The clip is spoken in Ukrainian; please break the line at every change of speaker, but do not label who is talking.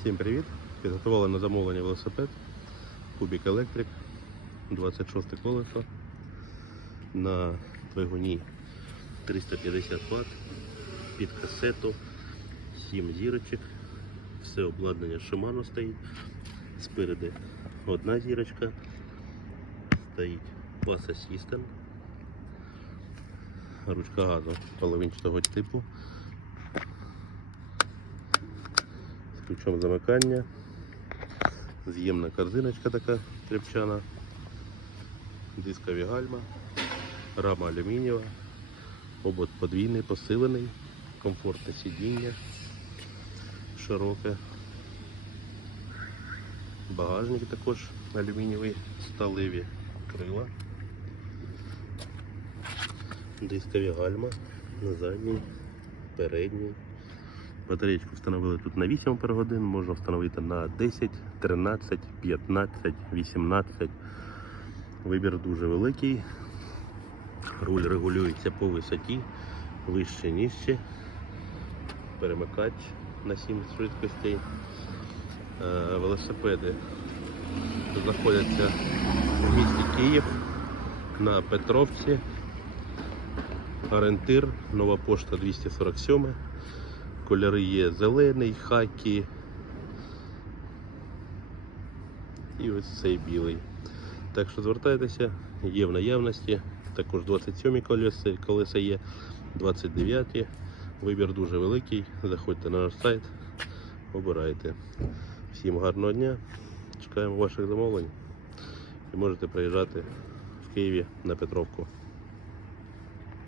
Всім привіт! Підготували на замовлення велосипед. Кубік Електрик. 26 колесо. На двигуні 350 Вт під касету, 7 зірочок, все обладнання Shimano стоїть. Спереди одна зірочка, стоїть Pass Assistant, ручка газу половинчатого типу. Ключом замикання, з'ємна корзиночка така тряпчана, дискові гальма, рама алюмінієва, обод подвійний, посилений, комфортне сидіння, широке, багажник також алюмінієвий, сталеві крила, дискові гальма на задній, передній. Батареєчку встановили тут на 8 годин, можна встановити на 10, 13, 15, 18. Вибір дуже великий. Руль регулюється по висоті, вище, нижче. Перемикач на 7 швидкостей. Е, Велосипеди знаходяться в місті Київ на Петровці. Орієнтир, нова пошта 247. Кольори є зелений, хакі. І ось цей білий. Так що звертайтеся, є в наявності. Також 27 колеса, колеса є, 29. Вибір дуже великий. Заходьте на наш сайт, обирайте. Всім гарного дня. Чекаємо ваших замовлень. І можете приїжджати в Києві на Петровку.